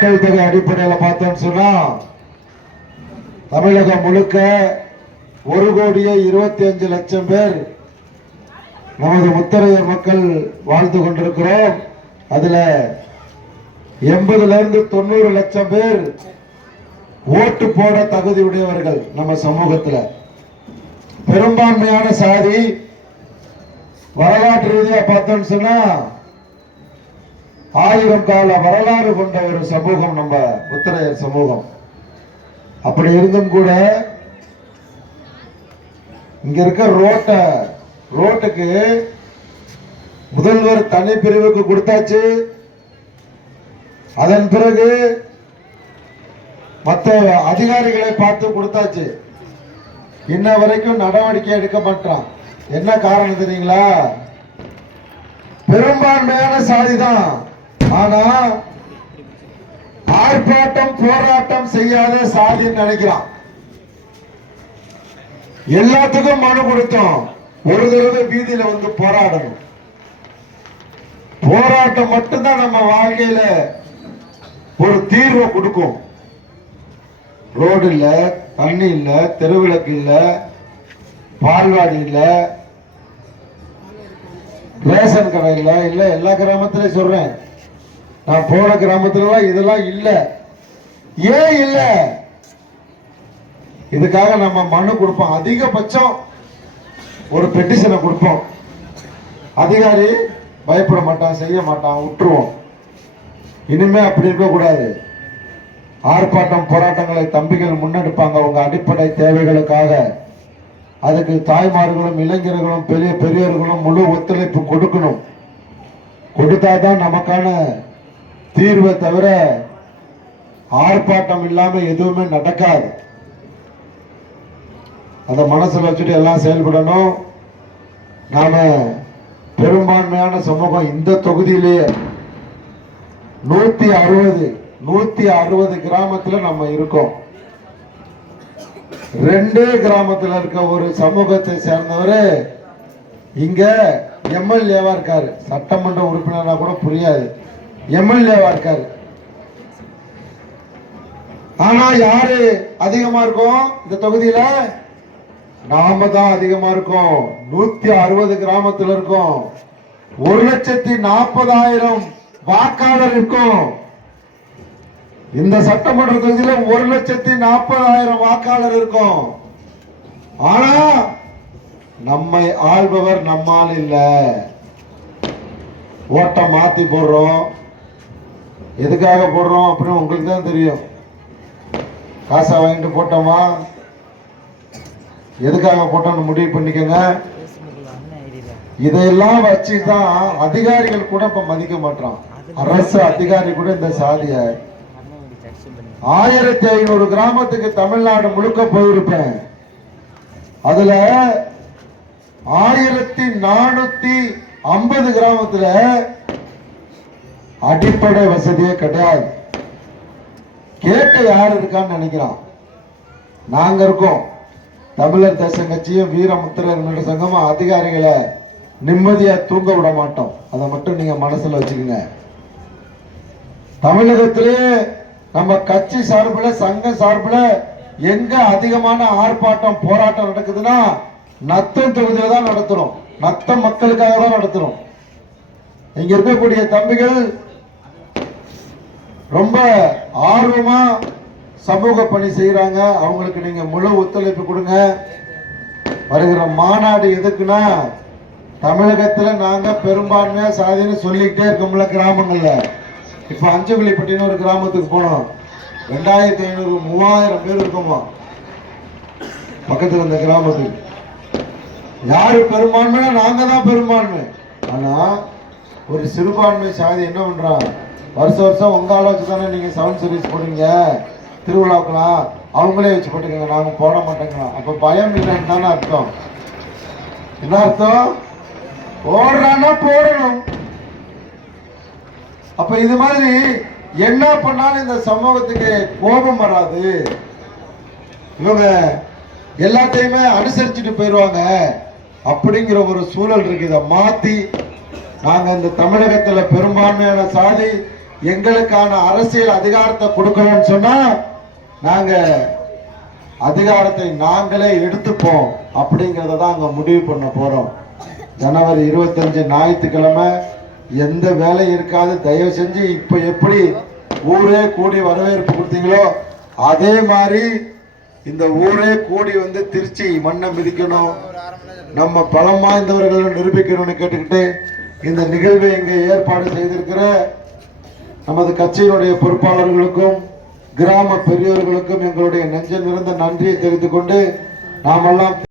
மக்கள் தொகை அடிப்படையில் பார்த்தோம்னு சொன்னா தமிழகம் முழுக்க 1,25,00,000 பேர் நமது முத்தரையர் மக்கள் வாழ்ந்து கொண்டிருக்கிறோம். அதுல 80,000 to 90,00,000 பேர் ஓட்டு போட தகுதி உடையவர்கள். நம்ம சமூகத்தில் பெரும்பான்மையான சாதி வரலாற்று ரீதியா பார்த்தோம்னு சொன்னா 1000 கால வரலாறு கொண்ட ஒரு சமூகம் நம்ம முத்தரையர் சமூகம். அப்படி இருந்தும் கூட இங்க இருக்க ரோட்டுக்கு முதல்வர் தனி பிரிவுக்கு கொடுத்தாச்சு. அதன் பிறகு மற்ற அதிகாரிகளை பார்த்து கொடுத்தாச்சு. இன்ன வரைக்கும் நடவடிக்கை எடுக்க மாட்டான். என்ன காரணம் தெரியுங்களா? பெரும்பான்மையான சாதிதான். ஆனா ஆர்ப்பாட்டம் போராட்டம் செய்யாத சாதின்னு நினைக்கிறான். எல்லாத்துக்கும் மனு கொடுத்தோம். ஒரு தடவை வீதியில வந்து போராடணும். போராட்டம் மட்டும்தான் நம்ம வாழ்க்கையில ஒரு தீர்வை கொடுக்கும். ரோடு இல்ல, தண்ணி இல்ல, தெருவிளக்கு இல்ல, பால்வாடி இல்ல, ரேஷன் கடை இல்ல. எல்லா கிராமத்திலையும் சொல்றேன். நான் போன கிராமத்துல இதெல்லாம் இல்ல. ஏன் இல்ல? இதுக்காக நம்ம மனு கொடுப்போம். அதிகபட்சம் ஒரு பெட்டிஷனை கொடுப்போம். அதிகாரி பயப்பட மாட்டான், செய்ய மாட்டான், விட்டுருவோம். இனிமே அப்படி இருக்க கூடாது. ஆர்ப்பாட்டம் போராட்டங்களை தம்பிகள் முன்னெடுப்பாங்க அவங்க அடிப்படை தேவைகளுக்காக. அதுக்கு தாய்மார்களும் இளைஞர்களும் பெரியவர்களும் முழு ஒத்துழைப்பு கொடுக்கணும். கொடுத்தாதான் நமக்கான தீர்வை தவிர ஆர்ப்பாட்டம் இல்லாம எதுவுமே நடக்காது. அத மனசுல வச்சுட்டு எல்லாம் செயல்படணும். நாம பெரும்பான்மையான சமூகம் இந்த தொகுதியிலேயே 160 கிராமத்துல நம்ம இருக்கோம். 2 கிராமத்துல இருக்க ஒரு சமூகத்தை சேர்ந்தவர் இங்க எம்எல்ஏவா இருக்காரு. சட்டமன்ற உறுப்பினரா கூட புரியாது, எம்எல்ஏவா இருக்காரு. ஆனா யாரு அதிகமா இருக்கும் இந்த தொகுதியில? நாம தான் அதிகமா இருக்கோம். 160 கிராமத்தில் இருக்கோம். 1,40,000 வாக்காளர் இருக்கும். இந்த சட்டமன்ற தொகுதியில 1,40,000 வாக்காளர் இருக்கும். ஆனா நம்மை ஆள்பவர் நம்மால் இல்ல. ஓட்ட மாத்தி போடுறோம். எதுக்காக போடுறோம் அப்படின்னு உங்களுக்கு தான் தெரியும். காசா வாங்கிட்டு போட்டோமா, எதுக்காக போட்டோம்னு முடிவு பண்ணிக்கங்க. இதையெல்லாம் வச்சுதான் அதிகாரிகள் கூட இப்ப மதிக்க மாட்டான். அரசு அதிகாரி கூட இந்த சாதிய 1500 கிராமத்துக்கு தமிழ்நாடு முழுக்க போயிருப்பேன். அதுல 1450 கிராமத்துல அடிப்படை வசதியே கிடையாது. கேட்க யார் இருக்கான்னு நினைக்கிறான். நாங்க இருக்கோம். தமிழர் தேசம் கட்சியும் வீரமுத்திரர் சங்கமும் அதிகாரிகளை நிம்மதியா தூங்க விட மாட்டோம். அதை மட்டும் நீங்க மனசுல வச்சுக்கோங்க. தமிழகத்திலே நம்ம கட்சி சார்பில் சங்க சார்பில் எங்க அதிகமான ஆர்ப்பாட்டம் போராட்டம் நடக்குதுன்னா நத்தம் தொகுதியில தான் நடத்துறோம். நத்தம் மக்களுக்காக தான் நடத்துறோம். இங்க இருக்கக்கூடிய தம்பிகள் ரொம்ப ஆர்வமா சமூக பணி செய்யறாங்க. அவங்களுக்கு நீங்க முழு ஒத்துழைப்பு கொடுங்க. வருகிற மாநாடு எதுக்குன்னா தமிழகத்துல நாங்க பெரும்பான்மையா சாதின்னு சொல்லிக்கிட்டே இருக்கோம்ல கிராமங்கள்ல. இப்ப அஞ்சகுழிப்பட்டின்னு ஒரு கிராமத்துக்கு போனோம். 2500 3000 பேர் இருக்கோமா பக்கத்துல இந்த கிராமத்துக்கு. யாரு பெரும்பான்மைனா நாங்க தான் பெரும்பான்மை. ஆனா ஒரு சிறுபான்மை சாதி என்ன பண்றான்? வருஷம் உங்க ஆள வச்சு தானே நீங்க சவுண்ட் சர்வீஸ் போடுறீங்க, திருவிழாக்கலாம் அவங்களே வச்சு போட்டுக்கோங்க, நாங்க போட மாட்டேங்கிறோம். அப்ப பயம் இல்லைன்னு தானே அர்த்தம். என்ன அர்த்தம்? போடுறான்னா போடணும். அப்ப இது மாதிரி என்ன பண்ணாலும் இந்த சமூகத்துக்கு கோபம் வராது. இவங்க எல்லாத்தையுமே அனுசரிச்சுட்டு போயிடுவாங்க அப்படிங்கிற ஒரு சூழல் இருக்கு. இதை மாத்தி நாங்க இந்த தமிழகத்துல பெரும்பான்மையான சாதி எங்களுக்கான அரசியல் அதிகாரத்தை கொடுக்கணும்னு சொன்னா நாங்க அதிகாரத்தை நாங்களே எடுத்துப்போம் அப்படிங்கறத தான் அங்க முடிவு பண்ண போறோம். ஜனவரி 25 ஞாயிற்றுக்கிழமை எந்த வேலை இருக்காது. தயவு செஞ்சு இப்ப எப்படி ஊரே கூடி வரவேற்பு கொடுத்தீங்களோ அதே மாதிரி இந்த ஊரே கூடி வந்து திருச்சி மண்ணை மிதிக்கணும், நம்ம பலம் வாய்ந்தவர்கள் நிரூபிக்கணும்னு கேட்டுக்கிட்டு இந்த நிகழ்வை இங்கே ஏற்பாடு செய்திருக்கிற நமது கட்சியினுடைய பொறுப்பாளர்களுக்கும் கிராம பெரியோர்களுக்கும் எங்களுடைய நெஞ்சம் நிறைந்த நன்றியை தெரிவித்துக் கொண்டு நாமெல்லாம்